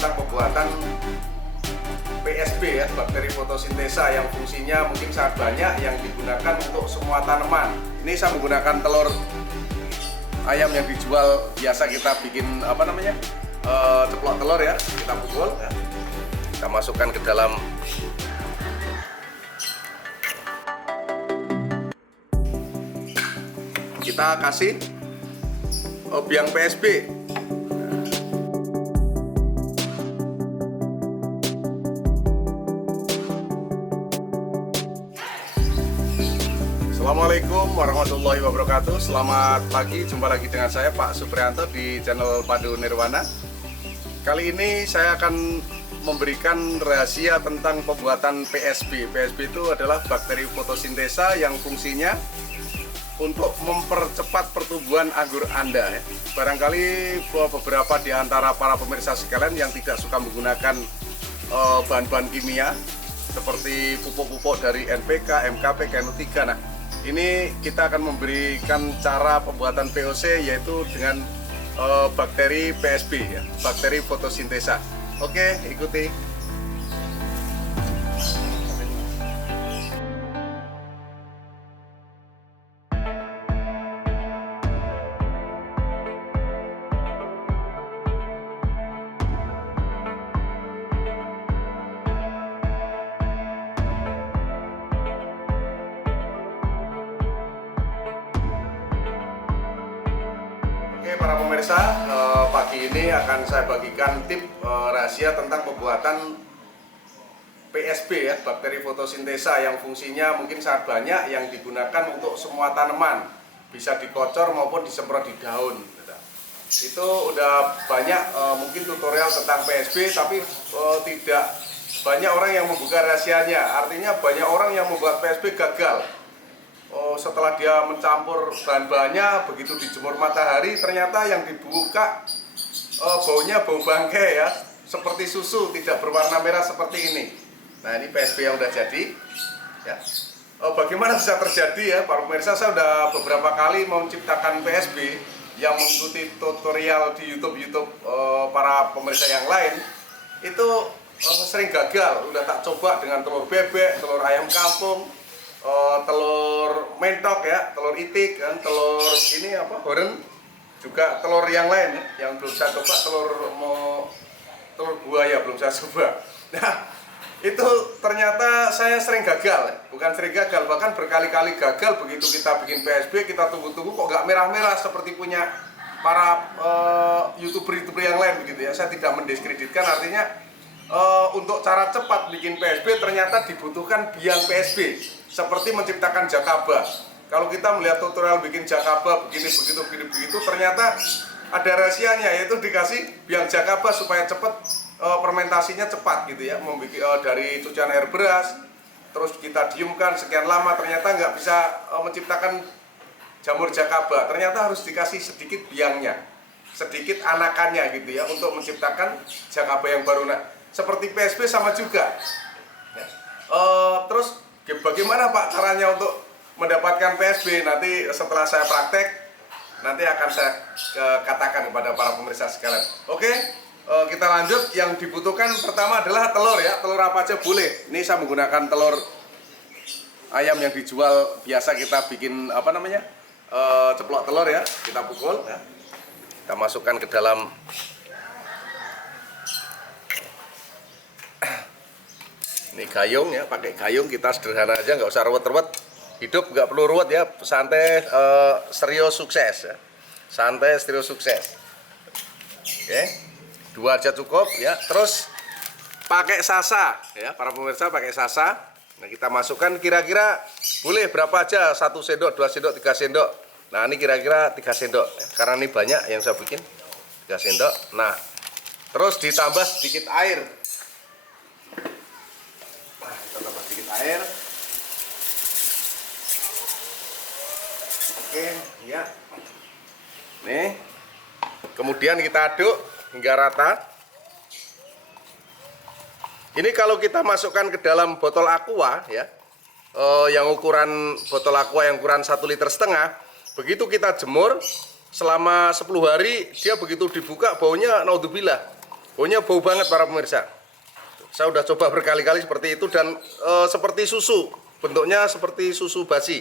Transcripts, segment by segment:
tentang pembuatan PSB ya, bakteri fotosintesa, yang fungsinya mungkin sangat banyak, yang digunakan untuk semua tanaman. Ini saya menggunakan telur ayam yang dijual biasa kita bikin ceplok telur ya, kita pukul ya. Kita masukkan ke dalam kita kasih biang PSB. Assalamualaikum warahmatullahi wabarakatuh. Selamat pagi, jumpa lagi dengan saya Pak Supriyanto di channel Pandu Nirwana. Kali ini saya akan memberikan rahasia tentang pembuatan PSB. PSB itu adalah bakteri fotosintesa yang fungsinya untuk mempercepat pertumbuhan anggur Anda ya. Barangkali beberapa di antara para pemirsa sekalian yang tidak suka menggunakan bahan-bahan kimia seperti pupuk-pupuk dari NPK, MKP, KNO3. Nah, ini kita akan memberikan cara pembuatan POC yaitu dengan bakteri PSB ya, bakteri fotosintesa. Oke, ikuti. Para pemirsa, pagi ini akan saya bagikan tip rahasia tentang pembuatan PSB ya, bakteri fotosintesa, yang fungsinya mungkin sangat banyak, yang digunakan untuk semua tanaman, bisa dikocor maupun disemprot di daun. Itu udah banyak mungkin tutorial tentang PSB, tapi tidak banyak orang yang membuka rahasianya. Artinya banyak orang yang membuat PSB gagal. Setelah dia mencampur bahan-bahannya, begitu dijemur matahari, ternyata yang dibuka baunya bau bangkai ya, seperti susu, tidak berwarna merah seperti ini. Nah, ini PSB yang udah jadi ya. Bagaimana bisa terjadi ya, para pemirsa? Saya udah beberapa kali menciptakan PSB yang mengikuti tutorial di YouTube para pemirsa yang lain, itu sering gagal. Udah tak coba dengan telur bebek, telur ayam kampung, telur mentok ya, telur itik, kan, telur ini horen, juga telur yang lain ya, yang belum saya coba, telur buaya belum saya coba. Nah, itu ternyata saya sering gagal, bukan sering gagal, bahkan berkali-kali gagal. Begitu kita bikin PSB, kita tunggu-tunggu kok nggak merah-merah seperti punya para youtuber yang lain begitu ya. Saya tidak mendiskreditkan, artinya untuk cara cepat bikin PSB ternyata dibutuhkan biang PSB, seperti menciptakan jakaba. Kalau kita melihat tutorial bikin jakaba begini begitu, ternyata ada rahasianya, yaitu dikasih biang jakaba supaya cepat fermentasinya cepat gitu ya. Dari cucian air beras, terus kita diamkan sekian lama, ternyata nggak bisa menciptakan jamur jakaba. Ternyata harus dikasih sedikit biangnya, sedikit anakannya gitu ya, untuk menciptakan jakaba yang baru. Nah, seperti PSB sama juga. Terus bagaimana Pak caranya untuk mendapatkan PSB? Nanti setelah saya praktek, nanti akan saya katakan kepada para pemirsa sekalian. Oke, kita lanjut. Yang dibutuhkan pertama adalah telur ya. Telur apa aja boleh. Ini saya menggunakan telur ayam yang dijual biasa kita bikin ceplok telur ya. Kita pukul ya. Kita masukkan ke dalam ini gayung ya, pakai gayung kita sederhana aja, nggak usah ruwet-ruwet. Hidup nggak perlu ruwet ya, santai, stereo sukses ya. Santai, stereo sukses. Oke, 2 aja cukup ya. Terus pakai sasa ya, para pemirsa, pakai sasa. Nah, kita masukkan kira-kira boleh berapa aja, 1 sendok, 2 sendok, 3 sendok. Nah, ini kira-kira 3 sendok ya, karena ini banyak yang saya bikin, 3 sendok. Nah, terus ditambah sedikit air. Air. Oke ya, nih kemudian kita aduk hingga rata. Ini kalau kita masukkan ke dalam botol aqua ya, yang ukuran botol aqua yang ukuran 1,5 liter, begitu kita jemur selama 10 hari, dia begitu dibuka baunya naudzubillah, Baunya bau banget para pemirsa. Saya udah coba berkali-kali seperti itu dan seperti susu. Bentuknya seperti susu basi.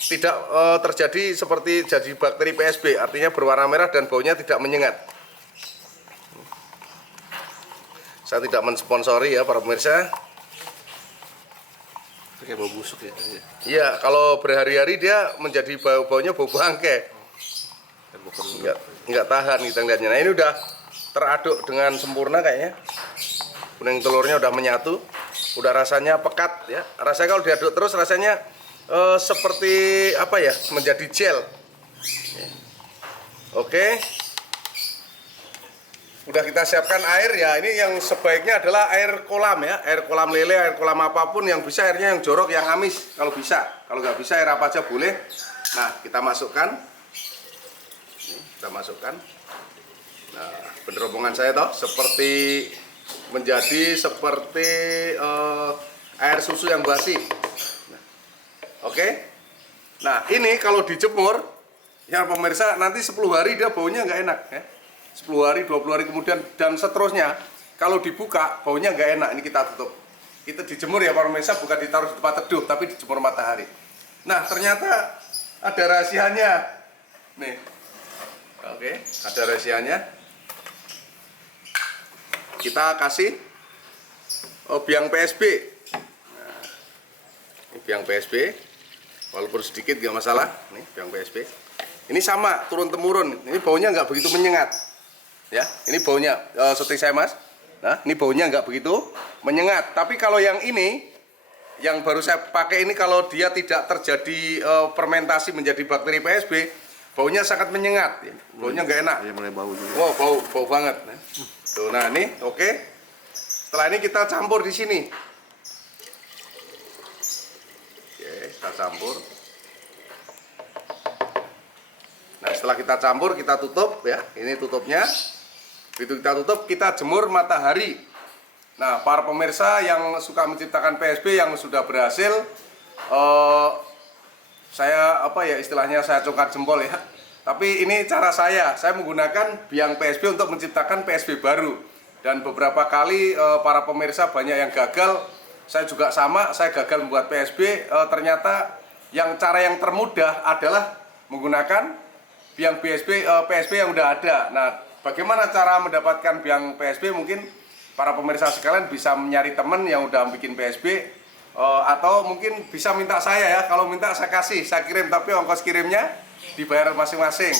Tidak terjadi seperti jadi bakteri PSB, artinya berwarna merah dan baunya tidak menyengat. Saya tidak mensponsori ya para pemirsa. Kayak bau busuk ya. Iya, kalau berhari-hari dia menjadi baunya bau bangke. Nggak tahan kita lihatnya. Nah ini udah teraduk dengan sempurna kayaknya. Kuning telurnya udah menyatu, udah rasanya pekat ya. Rasanya kalau diaduk terus rasanya seperti apa ya, menjadi gel. Oke. Udah kita siapkan air ya. Ini yang sebaiknya adalah air kolam ya, air kolam lele, air kolam apapun yang bisa, airnya yang jorok, yang amis kalau bisa. Kalau nggak bisa air apa aja boleh. Nah kita masukkan. Kita masukkan. Nah penerobohan saya toh seperti menjadi seperti air susu yang basi. Nah, oke. Nah ini kalau dijemur ya pemirsa, nanti 10 hari dia baunya nggak enak ya. 10 hari, 20 hari kemudian dan seterusnya. Kalau dibuka baunya nggak enak. Ini kita tutup. Kita dijemur ya para pemirsa, bukan ditaruh di tempat teduh tapi dijemur matahari. Nah ternyata ada rahasianya nih. Oke, ada rahasianya. Kita kasih biang PSB. Nah, ini biang PSB, walaupun sedikit nggak masalah. Nih biang PSB. Ini sama turun temurun. Ini baunya nggak begitu menyengat. Ya, ini baunya seperti saya mas. Nah, ini baunya nggak begitu menyengat. Tapi kalau yang ini, yang baru saya pakai ini, kalau dia tidak terjadi fermentasi menjadi bakteri PSB, baunya sangat menyengat. Baunya nggak enak. Ya, mulai bau juga. Wow, bau banget. Tuh, nah ini, oke. Setelah ini kita campur di sini. Oke, kita campur. Nah, setelah kita campur, kita tutup ya. Ini tutupnya. Begitu kita tutup, kita jemur matahari. Nah, para pemirsa yang suka menciptakan PSB yang sudah berhasil, saya apa ya istilahnya, saya congkat jempol ya. Tapi ini cara saya menggunakan biang PSB untuk menciptakan PSB baru. Dan beberapa kali para pemirsa banyak yang gagal, saya juga sama, saya gagal membuat PSB. Ternyata cara yang termudah adalah menggunakan biang PSB yang udah ada. Nah, bagaimana cara mendapatkan biang PSB? Mungkin para pemirsa sekalian bisa mencari teman yang udah bikin PSB, atau mungkin bisa minta saya ya. Kalau minta saya kasih, saya kirim, tapi ongkos kirimnya dibayar masing-masing.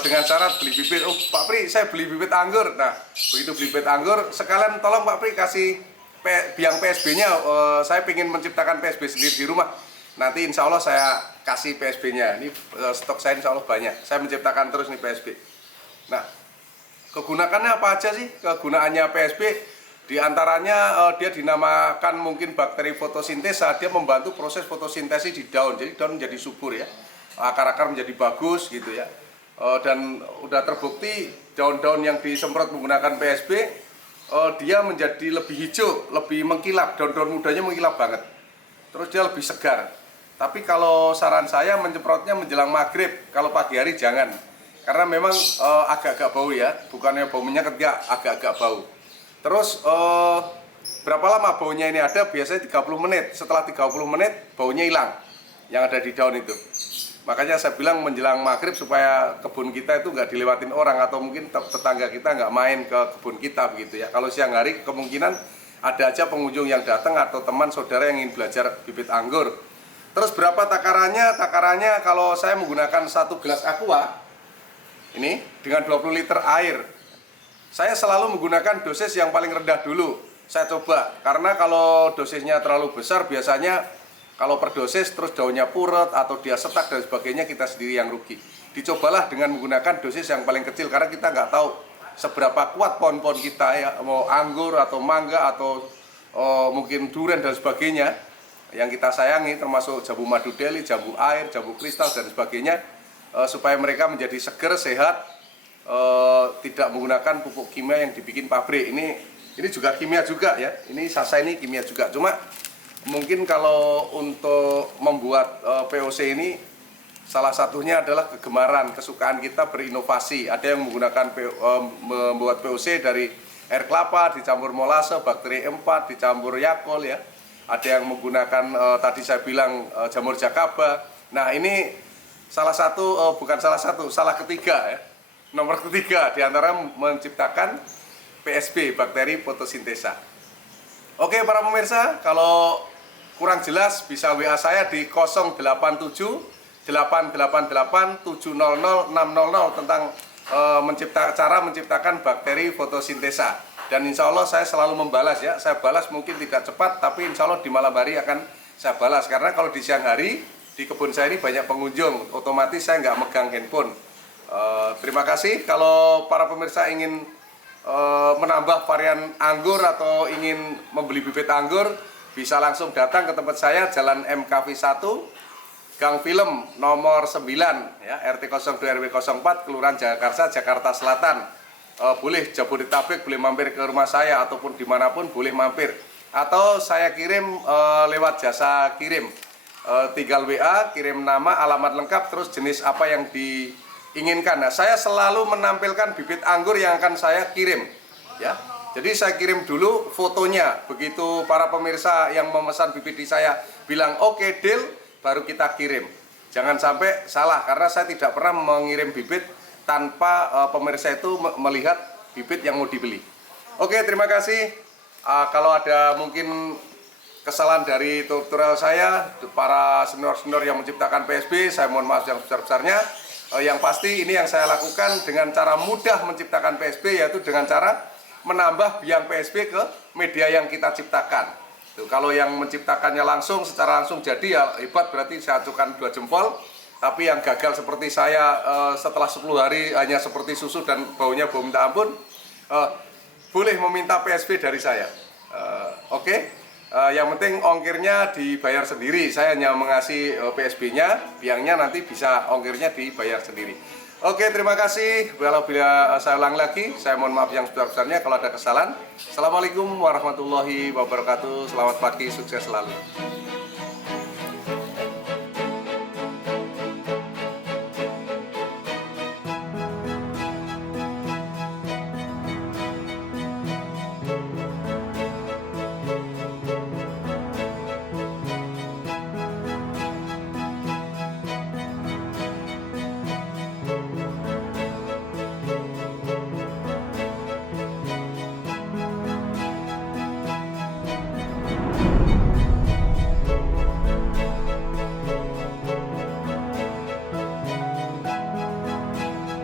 Dengan syarat beli bibit. Oh Pak Pri, saya beli bibit anggur. Nah begitu beli bibit anggur, sekalian tolong Pak Pri kasih biang PSB-nya. Saya ingin menciptakan PSB sendiri di rumah. Nanti insya Allah saya kasih PSB-nya. Ini stok saya insya Allah banyak. Saya menciptakan terus nih PSB. Nah, kegunaannya apa aja sih? Kegunaannya PSB diantaranya dia dinamakan mungkin bakteri fotosintesa. Dia membantu proses fotosintesis di daun. Jadi daun menjadi subur ya. Akar-akar menjadi bagus gitu ya. Dan udah terbukti daun-daun yang disemprot menggunakan PSB dia menjadi lebih hijau, lebih mengkilap. Daun-daun mudanya mengkilap banget. Terus dia lebih segar. Tapi kalau saran saya menyemprotnya menjelang maghrib. Kalau pagi hari jangan. Karena memang agak-agak bau ya. Bukannya bau menyengat, agak-agak bau. Terus berapa lama baunya ini ada? Biasanya 30 menit. Setelah 30 menit baunya hilang yang ada di daun itu. Makanya saya bilang menjelang maghrib supaya kebun kita itu nggak dilewatin orang, atau mungkin tetangga kita nggak main ke kebun kita begitu ya. Kalau siang hari kemungkinan ada aja pengunjung yang datang atau teman saudara yang ingin belajar bibit anggur. Terus berapa takarannya? Takarannya kalau saya menggunakan 1 gelas aqua ini dengan 20 liter air. Saya selalu menggunakan dosis yang paling rendah dulu. Saya coba, karena kalau dosisnya terlalu besar biasanya kalau per dosis terus daunnya puret atau dia setak dan sebagainya, kita sendiri yang rugi. Dicobalah dengan menggunakan dosis yang paling kecil, karena kita nggak tahu seberapa kuat pohon-pohon kita ya, mau anggur atau mangga atau mungkin durian dan sebagainya yang kita sayangi, termasuk jambu madu Delhi, jambu air, jambu kristal dan sebagainya, supaya mereka menjadi seger, sehat, tidak menggunakan pupuk kimia yang dibikin pabrik. Ini juga kimia juga ya. Ini Sasa ini kimia juga. Cuma mungkin kalau untuk membuat POC ini salah satunya adalah kegemaran, kesukaan kita berinovasi. Ada yang menggunakan membuat POC dari air kelapa, dicampur molase, bakteri E4, dicampur Yakult ya. Ada yang menggunakan tadi saya bilang jamur jakaba. Nah, ini salah ketiga ya. Nomor ketiga di antara menciptakan PSB, bakteri fotosintesa. Oke para pemirsa, kalau kurang jelas bisa WA saya di 087 888 700 600 tentang cara menciptakan bakteri fotosintesa. Dan insya Allah saya selalu membalas ya. Saya balas mungkin tidak cepat, tapi insya Allah di malam hari akan saya balas. Karena kalau di siang hari di kebun saya ini banyak pengunjung, otomatis saya nggak megang handphone. Terima kasih. Kalau para pemirsa ingin menambah varian anggur atau ingin membeli bibit anggur, bisa langsung datang ke tempat saya, Jalan MKV 1, Gang Film nomor 9 ya, RT 02 RW 04, Kelurahan Jagakarsa, Jakarta Selatan. Boleh Jabodetabek, boleh mampir ke rumah saya ataupun dimanapun boleh mampir. Atau saya kirim lewat jasa kirim. Tinggal WA, kirim nama, alamat lengkap, terus jenis apa yang diinginkan. Nah, saya selalu menampilkan bibit anggur yang akan saya kirim ya. Jadi saya kirim dulu fotonya. Begitu para pemirsa yang memesan bibit di saya bilang oke deal, baru kita kirim. Jangan sampai salah, karena saya tidak pernah mengirim bibit tanpa pemirsa itu melihat bibit yang mau dibeli. Oke, terima kasih. Kalau ada mungkin kesalahan dari tutorial saya, para senior-senior yang menciptakan PSB, saya mohon maaf yang sebesar-besarnya. Yang pasti ini yang saya lakukan dengan cara mudah menciptakan PSB, yaitu dengan cara menambah biang PSB ke media yang kita ciptakan. Tuh, kalau yang menciptakannya langsung, secara langsung jadi ya hebat, berarti saya acukan 2 jempol. Tapi yang gagal seperti saya setelah 10 hari hanya seperti susu dan baunya bau minta ampun, boleh meminta PSB dari saya. Oke. Yang penting ongkirnya dibayar sendiri. Saya hanya mengasih PSB-nya, biangnya nanti bisa ongkirnya dibayar sendiri. Oke, terima kasih. Bila saya ulang lagi, saya mohon maaf yang sebesar-besarnya kalau ada kesalahan. Assalamualaikum warahmatullahi wabarakatuh. Selamat pagi, sukses selalu.